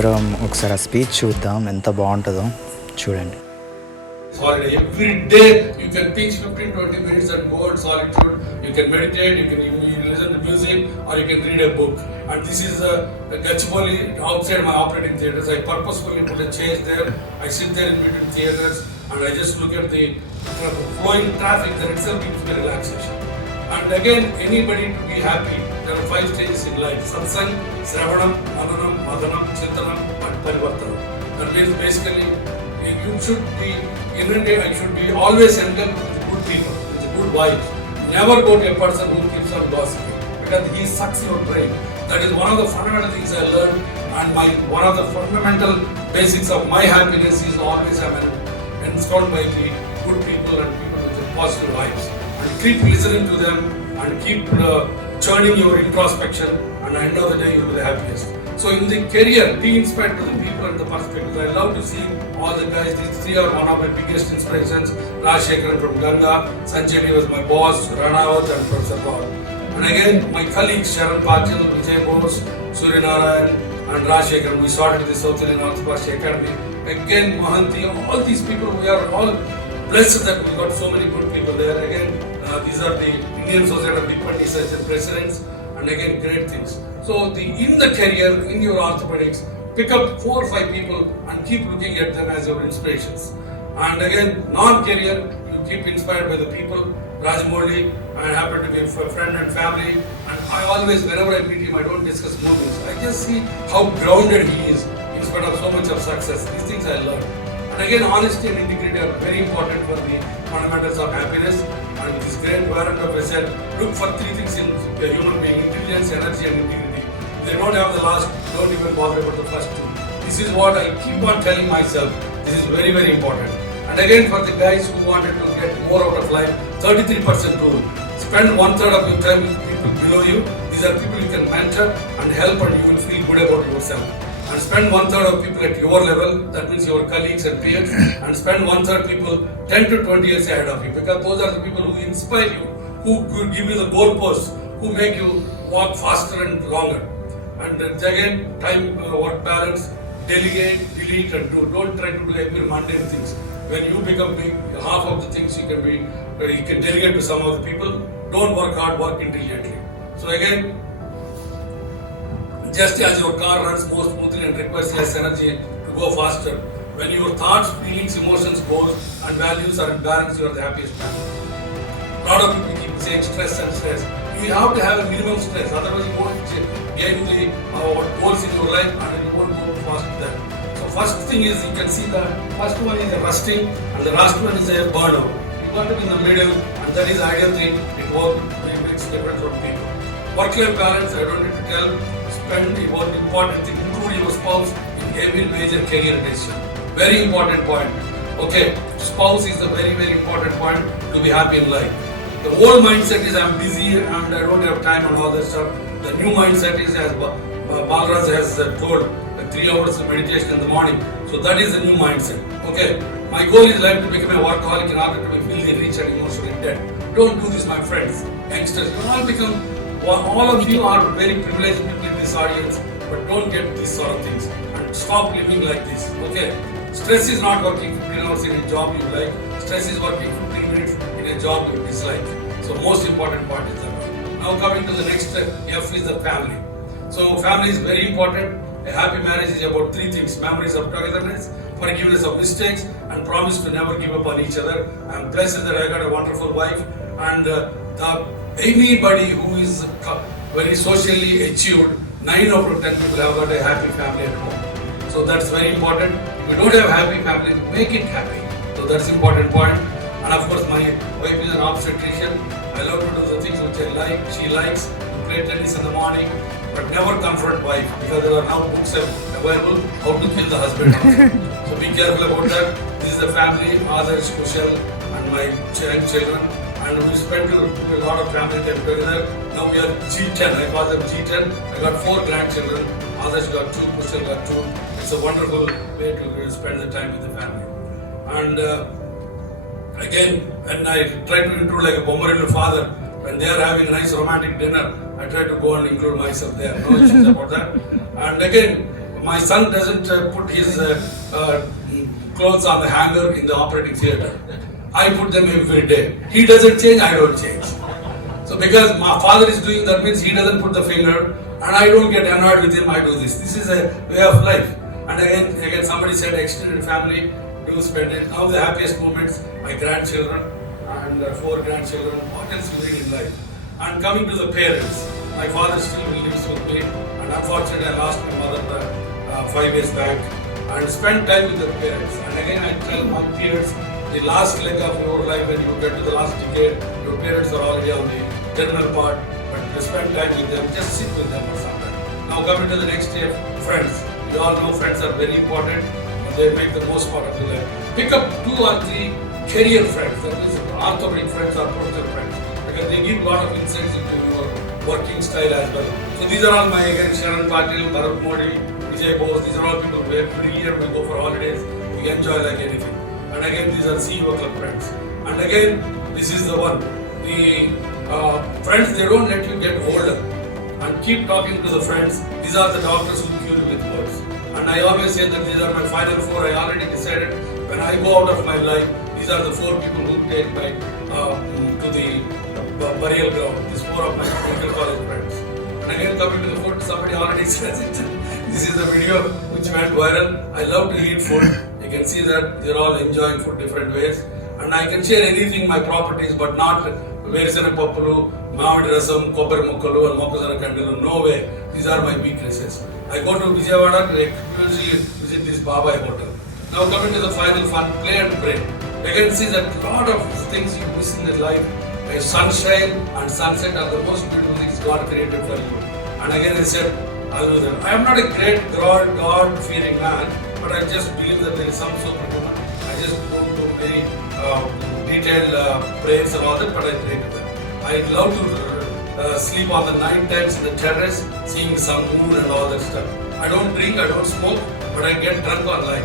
అందరం ఒకసారి ఆ స్పీచ్ చూద్దాం, ఎంత బాగుంటుందో చూడండి. Holiday. Every day you can teach 15-20 minutes and go in solitude. You can meditate, you can even listen to music, or you can read a book. And this is the Gachibowli outside my operating theatres. I purposefully put a chair there. I sit there in between theatres and I just look at the flowing traffic. That itself gives me relaxation. And again, anybody to be happy, there are 5 stages in life: satsang, sravanam, mananam, madhanam, chintanam, and parivartanam. That means basically you should be, in India, I should be always encouraged with good people, with good vibes. Never go to a person who keeps on gossiping, because he sucks your brain. That is one of the fundamental things I learned, and one of the fundamental basics of my happiness is always I'm installed by the good people and people with the positive vibes. And keep listening to them and keep churning your introspection, and at the end of the day you'll be the happiest. So in the career, be inspired to the people and the perspectives. I love to see all the guys. These 3 are one of my biggest inspirations. Rajshekharan from Ganga, Sanjay was my boss, Ranawat and Professor Paul. And again, my colleagues Sharan Pachil, Vijay Bose, Surya Narayan and Rajshekharan. We started the South Indian Orthodox Academy. Again, Mahanti, all these people, we are all blessed that we got so many good people there. Again, these are the Indian Society of Big Party Surgeon Presidents. And again, great things. So in the career, in your orthopedics, pick up 4 or 5 people and keep looking at them as your inspirations. And again, non-career, you keep inspired by the people. Rajamouli, I happen to be a friend and family, and I always, whenever I meet him, I don't discuss movies. I just see how grounded he is in spite of so much of success. These things I learned. And again, honesty and integrity are very important for the fundamentals of happiness. And this great Warren Buffett said, look for 3 things in a human being: intelligence, energy, and integrity. They don't have the last, don't even bother about the first 2. This is what I keep on telling myself. This is very, very important. And again, for the guys who wanted to get more out of life, 33% rule. Spend 1/3 of your time with people below you. These are people you can mentor and help, and you will feel good about yourself. And spend 1/3 of people at your level, that means your colleagues and peers, and spend 1/3 people 10 to 20 years ahead of you, because those are the people who inspire you, who give you the goalposts, who make you walk faster and longer. And again, time, work balance, delegate, delete, and do. Don't try to do every mundane things. When you become big, half of the things you can delegate to some of the people. Don't work hard, work intelligently. So again, just as your car runs more smoothly and requires less energy to go faster, when your thoughts, feelings, emotions, goals, and values are in balance, you are the happiest man. A lot of people keep saying stress and stress. You have to have a minimum stress, otherwise you won't gain the goals in your life and you won't go fast with that. So first thing is, you can see the first one is a rusting and the last one is a burnout. You got to be in the middle, and that is the ideal thing. It makes difference from people. Work-life balance, I don't need to tell. Spend the one important thing, include your spouse in every major career decision. Very important point. Okay, spouse is a very, very important point to be happy in life. The old mindset is I'm busy and I don't have time and all that stuff. The new mindset is, as Balraj has told, 3 hours of meditation in the morning. So that is the new mindset. Okay, my goal is life to become a workaholic in order to be physically rich and emotionally dead. Don't do this, my friends. Youngsters, all of you are very privileged people in this audience, but don't get these sort of things and stop living like this. Okay, stress is not working 15 hours in a job you like. Stress is working 15 minutes in a job you dislike. So most important part is that. Now coming to the next step, F is the family. So family is very important. A happy marriage is about 3 things: memories of togetherness, forgiveness of mistakes, and promise to never give up on each other. I am blessed that I got a wonderful wife, and anybody who is very socially achieved, 9 out of 10 people have got a happy family at home. So that's very important. If you don't have a happy family, make it happy. So that's important point. And of course, my wife is an obstetrician. I love to do the things which I like. She likes to play tennis in the morning, but never confront wife, because there are now books available how to kill the husband. So be careful about that. This is the family, Adarsh, Kushal, and my children. And we spent a lot of family time together. Now we are G10. I call them G10. I got 4 grandchildren. Adarsh got 2, Kushal got 2. It's a wonderful way to spend the time with the family. And again, when I try to include like a Bombarino father, when they are having a nice romantic dinner, I try to go and include myself there. No issues about that. And again, my son doesn't put his clothes on the hanger in the operating theatre. I put them every day. He doesn't change, I don't change. So because my father is doing that means he doesn't put the finger and I don't get annoyed with him, I do this. This is a way of life. And again somebody said extended family, do spend it. Now the happiest moments, my grandchildren and 4 grandchildren, what else you bring in life? And coming to the parents, my father still lives with me and unfortunately I lost my mother 5 years back and spend time with the parents. And again I tell my peers, the last leg of your life when you get to the last decade, your parents are already on the terminal part, but to spend time with them, just sit with them for some time. Now coming to the next step, friends. You all know friends are very important and they make the most part of your life. Pick up 2 or 3 career friends, that is orthopedic friends or professional friends, because they give a lot of insights into your working style as well. So these are all my, again, Sharan Patil, Bharat Modi, Vijay Bose, these are all people who every year we go for holidays, we enjoy like anything. And again, these are CEO club friends. And again, this is the one. The friends, they don't let you get older. And keep talking to the friends. These are the doctors who cure you with words. And I always say that these are my final 4. I already decided when I go out of my life, these are the 4 people who take my to the burial ground. These 4 of my medical college friends. And again, coming to the food, somebody already says it. This is a video which went viral. I love to eat food. You can see that they're all enjoying food different ways. And I can share anything, my properties, but not Verisana Papulu, Mavadi Rasam, Koppar Mukkalu, and Mokkasana Kandilu. No way. These are my weaknesses. I go to Vijayawada, usually visit this Babai hotel. Now coming to the final fun, play and pray. You can see that a lot of things you miss in the life. Sunshine and sunset are the most beautiful things God created for you. And again I said, I am not a great God-fearing man, but I just believe that there is some superhuman. I just don't do very detailed prayers and all that, but I pray to them. I love to sleep on the night times in the terrace, seeing some moon and all that stuff. I don't drink, I don't smoke, but I get drunk on life.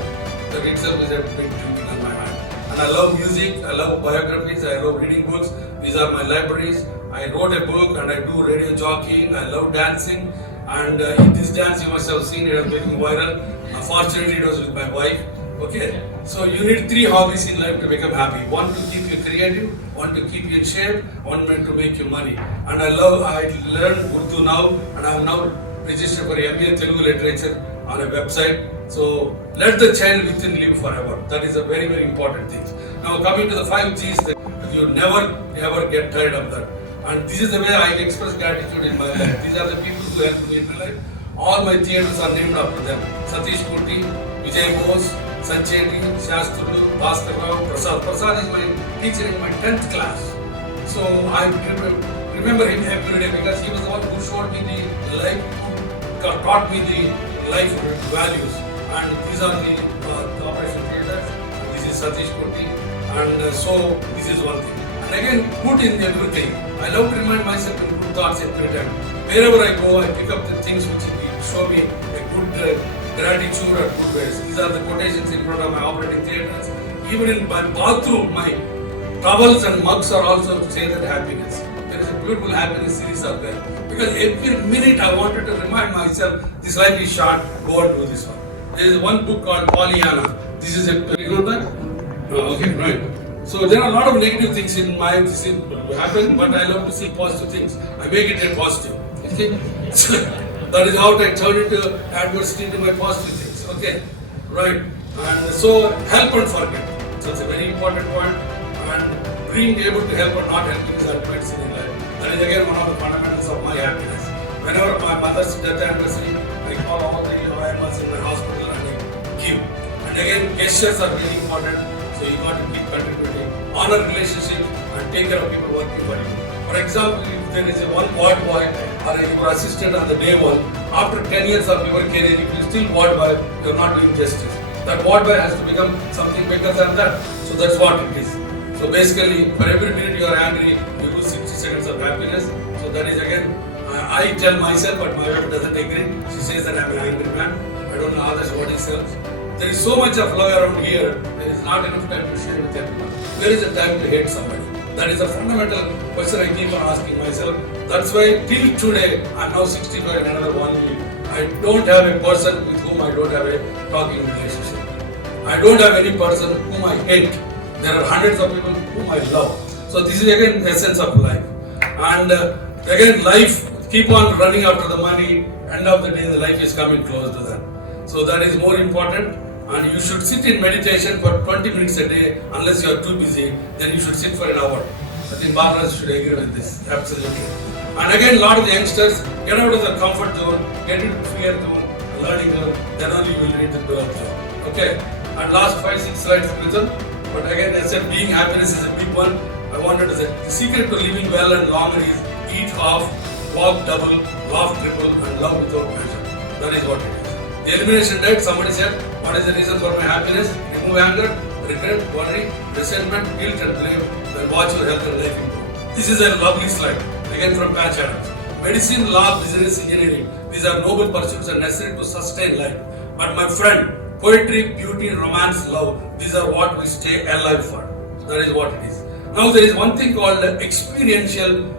That itself is a big drinking on my mind. And I love music, I love biographies, I love reading books. These are my libraries. I wrote a book and I do radio jockeying. I love dancing. And in this dance you must have seen it, I'm making viral. Unfortunately it was with my wife. Okay, so you need 3 hobbies in life to become happy. 1 to keep you creative, 1 to keep you in shape, 1 to make you money. And I learned Urdu now and I am now registered for MBA Telugu Literature on a website. So let the child within live forever. That is a very, very important thing. Now coming to the 5 G's, that you never ever get tired of that. And this is the way I express gratitude in my life. These are the people who helped me in my life. All my theatres are named after them. Satish Kurti, Vijay Bose, Sancheti, Shastrulu, Bhaskar Rao, Prasad. Prasad is my teacher in my 10th class. So I remember him every day because he was the one who showed me the life, who taught me the life values. And these are the operation theatres. This is Satish Kurti. And so this is one thing. And again, good in everything. I love to remind myself in good thoughts every time. Wherever I go, I pick up the things which show me a good gratitude or good ways. These are the quotations in front of my operating theatres. Even in my bathroom, my towels and mugs are also say that happiness. There is a beautiful happiness series out there. Because every minute I wanted to remind myself, this life is short, go and do this one. There is one book called Pollyanna. This is a, you know that? Okay, right. So there are a lot of negative things in my happen, but I love to see positive things. I make it a positive. Okay? So that is how I turn into adversity into my positive things. Okay, right. And so help and forget. So it's a very important point. And being able to help or not helping is ultimate sin in life. That is again one of the fundamentals of my happiness. Whenever my mother's death anniversary, I call all the IMS in my hospital and I give. And again, gestures are very important. So you got to keep contributing, honor relationships and take care of people working for you. For example, if there is a one ward boy or your assistant on the day 1, after 10 years of your career, if you still ward boy, you are not doing justice. That ward boy has to become something bigger than that. So that's what it is. So basically, for every minute you are angry, you lose 60 seconds of happiness. So that is again, I tell myself, but my wife doesn't agree. She says that I'm an angry man. I don't know how that's what he says. There is so much of love around here, there is not enough time to share with everyone. Where is the time to hate somebody? That is a fundamental question I keep on asking myself. That's why till today, I'm now 65 and another 1 week. I don't have a person with whom whom I don't have a talking relationship. I don't have any person whom I hate. There are hundreds of people whom I love. So this is again the essence of life. And again, life, keep on running after the money. End of the day, the life is coming close to that. So that is more important. And you should sit in meditation for 20 minutes a day. Unless you are too busy, then you should sit for an hour. I think Barbara should agree with this. Absolutely. And again, a lot of the youngsters get out of the comfort zone, get into fear zone, learning zone. Then only you will reach the goal job. Okay. And last 5-6 slides written. But again, I said being happiness is a big one. I wanted to say the secret to living well and long is eat half, walk double, laugh triple, and love without measure. That is what it is. The elimination diet, somebody said, what is the reason for my happiness? Remove anger, regret, worry, resentment, guilt, and blame. Then watch your health and life improve. This is a lovely slide. Again from Patch Adams. Medicine, law, business, engineering. These are noble pursuits and necessary to sustain life. But my friend, poetry, beauty, romance, love, these are what we stay alive for. That is what it is. Now there is one thing called experiential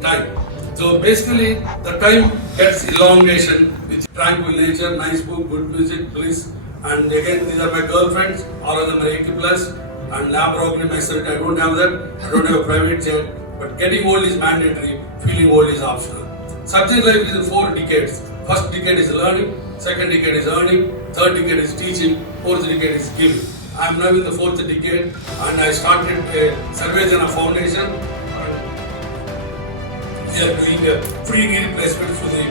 time. So basically the time gets elongation with tranquil nature, nice book, good music, bliss. And again, these are my girlfriends, all of them are 80 plus. And Lamborghini, myself, I don't have that. I don't have a private jet. But getting old is mandatory, feeling old is optional. Subject life is in 4 decades. First decade is learning, second decade is earning, third decade is teaching, fourth decade is giving. I am now in the 4th decade and I started a Sarvejana Foundation. We are doing a free knee replacement for the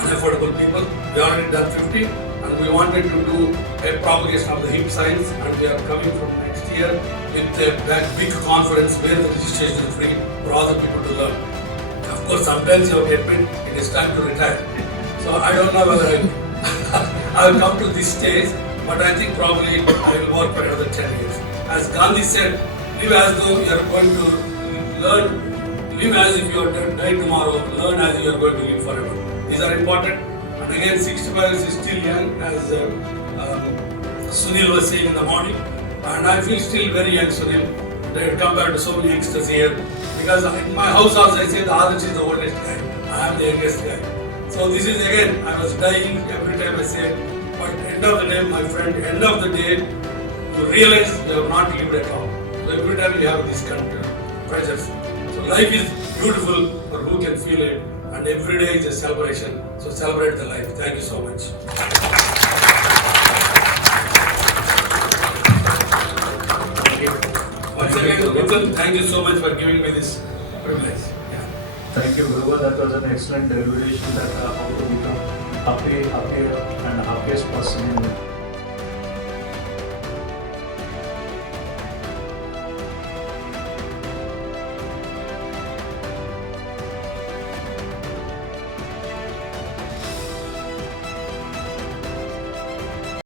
unaffordable people. We already done 50 and we wanted to do a propagation of the hip science, and we are coming from next year with a big conference where the registration is free for all the people to learn. Of course, sometimes you have to admit it is time to retire. So I don't know whether I will come to this stage, but I think probably I will work for another 10 years. As Gandhi said, live as though you are going to learn, live as if you are going to die tomorrow, learn as if you are going to live forever. These are important. And again, 65 is still young, as Sunil was saying in the morning. And I feel still very young, Sunil, compared to so many youngsters here. Because in my house also I say the Adarsh is the oldest guy, I am the youngest guy. So this is again, I was dying every time I say, but end of the day, my friend, end of the day, you realize you have not lived at all. So every time you have these kind of pressures. So life is beautiful for who can feel it, and every day is a celebration. So celebrate the life. Thank you so much. Once again, Nikhil, thank you so much for giving me this privilege. Thank you, Gurava. That was an excellent evaluation that how to become happy and happiest person in